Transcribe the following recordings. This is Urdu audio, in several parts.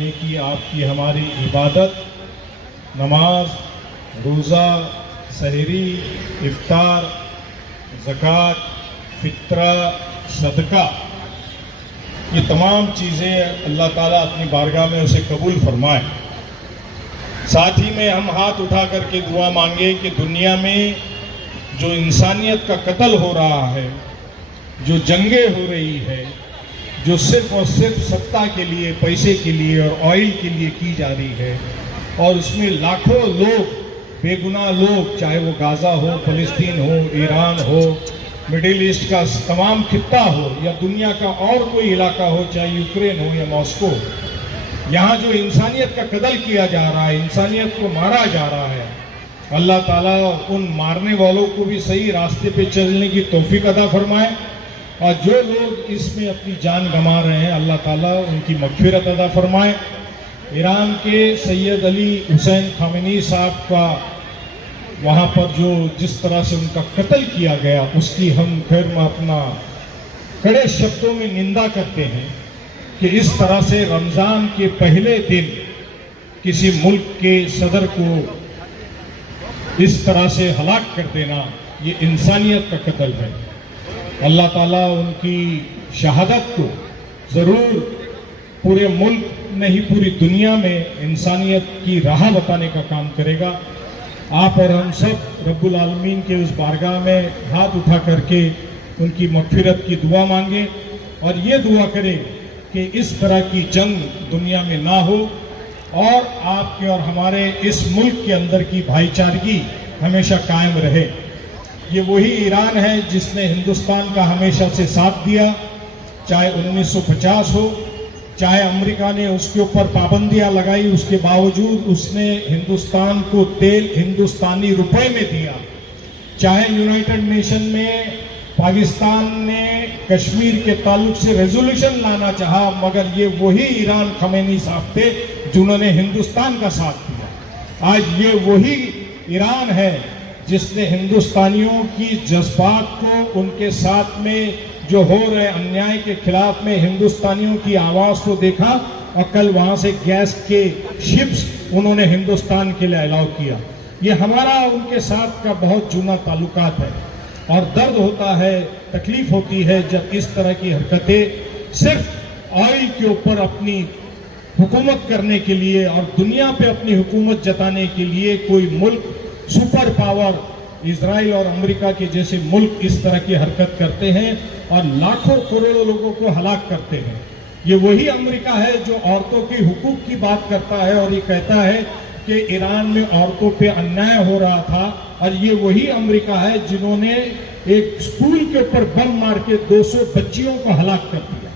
نیکی آپ کی ہماری عبادت، نماز، روزہ، سحری، افطار، زکوٰۃ، فطرہ، صدقہ، یہ تمام چیزیں اللہ تعالیٰ اپنی بارگاہ میں اسے قبول فرمائے۔ ساتھ ہی میں ہم ہاتھ اٹھا کر کے دعا مانگے کہ دنیا میں جو انسانیت کا قتل ہو رہا ہے، جو جنگیں ہو رہی ہے، جو صرف اور صرف سطح کے لیے، پیسے کے لیے اور آئل کے لیے کی جا رہی ہے، اور اس میں لاکھوں لوگ، بے گناہ لوگ، چاہے وہ غزہ ہو، فلسطین ہو، ایران ہو، مڈل ایسٹ کا تمام خطہ ہو، یا دنیا کا اور کوئی علاقہ ہو، چاہے یوکرین ہو یا ماسکو، یہاں جو انسانیت کا قتل کیا جا رہا ہے، انسانیت کو مارا جا رہا ہے، اللہ تعالیٰ ان مارنے والوں کو بھی صحیح راستے پہ چلنے کی توفیق عطا فرمائے، اور جو لوگ اس میں اپنی جان گنوا رہے ہیں اللہ تعالیٰ ان کی مغفرت عطا فرمائے۔ ایران کے سید علی حسین خامنئی صاحب کا وہاں پر جو جس طرح سے ان کا قتل کیا گیا، اس کی ہم خیر میں اپنا کڑے شبدوں میں نندا کرتے ہیں کہ اس طرح سے رمضان کے پہلے دن کسی ملک کے صدر کو اس طرح سے ہلاک کر دینا، یہ انسانیت کا قتل ہے۔ اللہ تعالیٰ ان کی شہادت کو ضرور پورے ملک نہیں پوری دنیا میں انسانیت کی راہ بتانے کا کام کرے گا۔ آپ اور ہم سب رب العالمین کے اس بارگاہ میں ہاتھ اٹھا کر کے ان کی مغفرت کی دعا مانگیں، اور یہ دعا کریں کہ اس طرح کی جنگ دنیا میں نہ ہو، اور آپ کے اور ہمارے اس ملک کے اندر کی بھائی چارگی ہمیشہ قائم رہے۔ یہ وہی ایران ہے جس نے ہندوستان کا ہمیشہ سے ساتھ دیا، چاہے 1950 ہو، چاہے امریکہ نے اس کے اوپر پابندیاں لگائی، اس کے باوجود اس نے ہندوستان کو تیل ہندوستانی روپے میں دیا، چاہے یونائٹڈ نیشن میں پاکستان نے کشمیر کے تعلق سے ریزولوشن لانا چاہا، مگر یہ وہی ایران خمینی صاحب تھے جنہوں نے ہندوستان کا ساتھ دیا۔ آج یہ وہی ایران ہے جس نے ہندوستانیوں کی جذبات کو، ان کے ساتھ میں جو ہو رہے انیائے کے خلاف میں ہندوستانیوں کی آواز کو دیکھا، اور کل وہاں سے گیس کے شپس انہوں نے ہندوستان کے لیے الاؤ کیا۔ یہ ہمارا ان کے ساتھ کا بہت جونا تعلقات ہے، اور درد ہوتا ہے، تکلیف ہوتی ہے جب اس طرح کی حرکتیں صرف آئل کے اوپر اپنی حکومت کرنے کے لیے اور دنیا پہ اپنی حکومت جتانے کے لیے کوئی ملک سپر پاور اسرائیل اور امریکہ کے جیسے ملک اس طرح کی حرکت کرتے ہیں اور لاکھوں کروڑوں لوگوں کو ہلاک کرتے ہیں۔ یہ وہی امریکہ ہے جو عورتوں کے حقوق کی بات کرتا ہے اور یہ کہتا ہے کہ ایران میں عورتوں پہ انیائے ہو رہا تھا، اور یہ وہی امریکہ ہے جنہوں نے ایک اسکول کے اوپر بم مار کے 200 بچیوں کو ہلاک کر دیا۔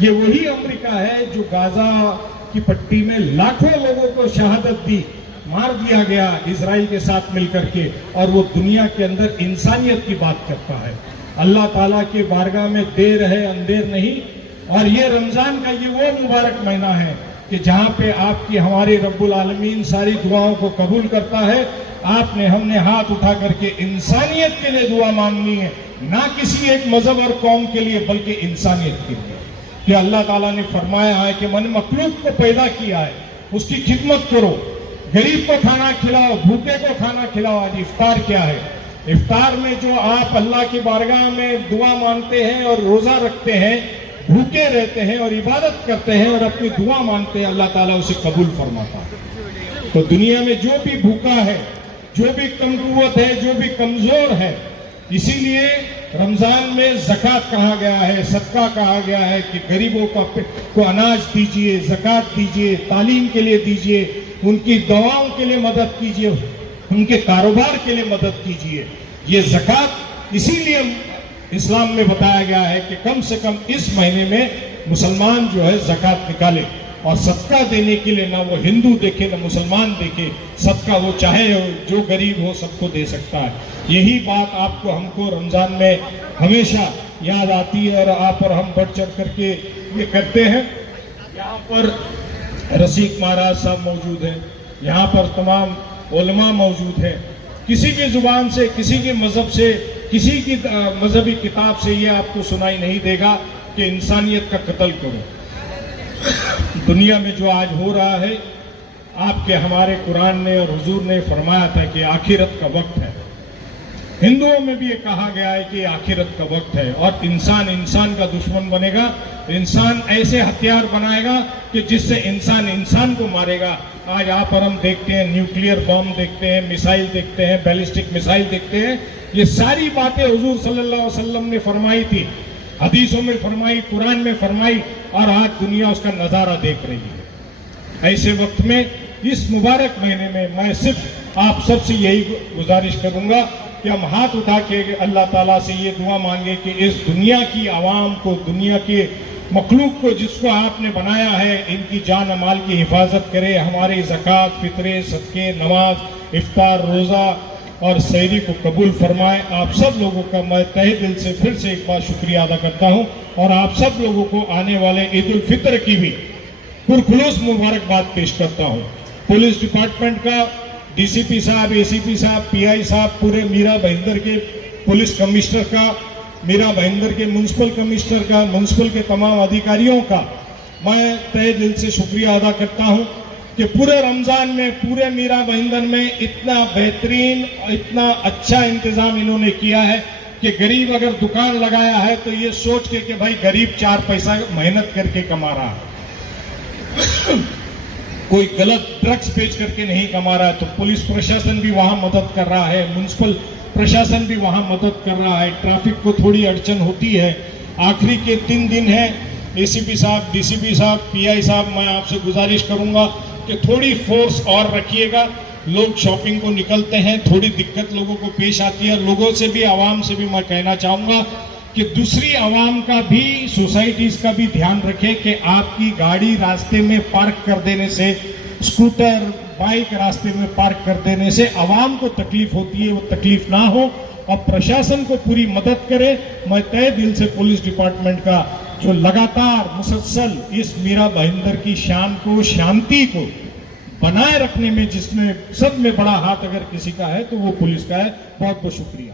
یہ وہی امریکہ ہے جو غزہ کی پٹی میں لاکھوں لوگوں کو شہادت دی، مار دیا گیا اسرائیل کے ساتھ مل کر کے، اور وہ دنیا کے اندر انسانیت کی بات کرتا ہے۔ اللہ تعالیٰ کے بارگاہ میں دیر ہے اندیر نہیں، اور یہ رمضان کا یہ وہ مبارک مہینہ ہے کہ جہاں پہ آپ کی ہمارے رب العالمین ساری دعاؤں کو قبول کرتا ہے۔ آپ نے، ہم نے ہاتھ اٹھا کر کے انسانیت کے لیے دعا مانگنی ہے، نہ کسی ایک مذہب اور قوم کے لیے بلکہ انسانیت کے لیے، کہ اللہ تعالیٰ نے فرمایا ہے کہ میں نے مخلوق کو پیدا کیا ہے، اس کی خدمت کرو، غریب کو کھانا کھلاؤ، بھوکے کو کھانا کھلاؤ۔ آج افطار کیا ہے؟ افطار میں جو آپ اللہ کی بارگاہ میں دعا مانگتے ہیں اور روزہ رکھتے ہیں، بھوکے رہتے ہیں اور عبادت کرتے ہیں اور اپنی دعا مانگتے ہیں، اللہ تعالیٰ اسے قبول فرماتا ہے۔ تو دنیا میں جو بھی بھوکا ہے، جو بھی کم قوت ہے، جو بھی کمزور ہے، اسی لیے رمضان میں زکوٰۃ کہا گیا ہے، صدقہ کہا گیا ہے کہ غریبوں کو اناج دیجئے، زکوٰۃ دیجئے، تعلیم کے لیے دیجئے، ان کی دواؤں کے لیے مدد کیجئے، ان کے کاروبار کے لیے مدد کیجئے۔ یہ زکوٰۃ اسی لیے اسلام میں بتایا گیا ہے کہ کم سے کم اس مہینے میں مسلمان جو ہے زکوٰۃ نکالے، اور صدقہ دینے کے لیے نہ وہ ہندو دیکھے نہ مسلمان دیکھے، صدقہ وہ چاہے جو غریب ہو سب کو دے سکتا ہے۔ یہی بات آپ کو، ہم کو رمضان میں ہمیشہ یاد آتی ہے، اور آپ اور ہم بڑھ چڑھ کر کے یہ کرتے ہیں۔ یہاں پر رسیق مہاراج صاحب موجود ہیں، یہاں پر تمام علماء موجود ہیں۔ کسی کی زبان سے، کسی کے مذہب سے، کسی کی مذہبی کتاب سے یہ آپ کو سنائی نہیں دے گا کہ انسانیت کا قتل کرو۔ دنیا میں جو آج ہو رہا ہے، آپ کے ہمارے قرآن نے اور حضور نے فرمایا تھا کہ آخرت کا وقت ہے. ہندوؤں میں بھی یہ کہا گیا ہے کہ آخرت کا وقت ہے اور انسان انسان کا دشمن بنے گا. انسان ایسے ہتھیار بنائے گا کہ جس سے انسان انسان کو مارے گا. آج آپ اور ہم دیکھتے ہیں نیوکلیئر بم دیکھتے ہیں، میسائل دیکھتے ہیں، بیلسٹک میسائل دیکھتے ہیں. یہ ساری باتیں حضور صلی اللہ علیہ وسلم نے فرمائی تھی، حدیثوں میں فرمائی، قرآن میں فرمائی، اور آج دنیا اس کا نظارہ دیکھ رہی ہے. ایسے وقت میں اس مبارک مہینے میں میں صرف آپ سب سے یہی گزارش کروں گا کہ ہم ہاتھ اٹھا کے اللہ تعالیٰ سے یہ دعا مانگے کہ اس دنیا کی عوام کو، دنیا کے مخلوق کو جس کو آپ نے بنایا ہے، ان کی جان و مال کی حفاظت کرے. ہماری زکوٰۃ، فطرے، صدقے، نماز، افطار، روزہ اور سحری کو قبول فرمائے. آپ سب لوگوں کا میں تہہ دل سے پھر سے ایک بار شکریہ ادا کرتا ہوں، اور آپ سب لوگوں کو آنے والے عید الفطر کی بھی پرخلوص مبارکباد پیش کرتا ہوں. پولیس ڈپارٹمنٹ کا، ڈی سی پی صاحب، اے سی پی صاحب، پی آئی صاحب، پورے میرا بھائندر کے پولیس کمشنر کا، میرا بھائندر کے منسپل کمشنر کا، منسپل کے تمام ادھیکاریوں کا میں تہہ دل سے شکریہ ادا کرتا ہوں کہ پورے رمضان میں، پورے میرا بھائندر میں اتنا بہترین، اتنا اچھا انتظام انہوں نے کیا ہے کہ غریب اگر دکان لگایا ہے تو یہ سوچ کے کہ بھائی غریب 4 پیسہ محنت کر کے کما رہا ہے، کوئی غلط ڈرگس بیچ کر کے نہیں کما رہا ہے. تو پولیس پرشاسن بھی وہاں مدد کر رہا ہے، میونسپل پرشاسن بھی وہاں مدد کر رہا ہے. ٹریفک کو تھوڑی اڑچن ہوتی ہے. آخری کے 3 دن ہیں. اے سی پی صاحب، ڈی سی پی صاحب، پی آئی صاحب، میں آپ سے گزارش کروں گا کہ تھوڑی فورس اور رکھیے گا. لوگ شاپنگ کو نکلتے ہیں، تھوڑی دقت لوگوں کو پیش آتی ہے. لوگوں سے بھی، عوام سے بھی میں کہنا چاہوں گا کہ دوسری عوام کا بھی، سوسائٹیز کا بھی دھیان رکھے کہ آپ کی گاڑی راستے میں پارک کر دینے سے، اسکوٹر، بائک راستے میں پارک کر دینے سے عوام کو تکلیف ہوتی ہے، وہ تکلیف نہ ہو اور پرشاسن کو پوری مدد کرے. میں تہہ دل سے پولیس ڈپارٹمنٹ کا جو لگاتار مسلسل اس میرا بھائندر کی شان کو، شانتی کو بنائے رکھنے میں جس میں سب میں بڑا ہاتھ اگر کسی کا ہے تو وہ پولیس کا ہے. بہت بہت شکریہ.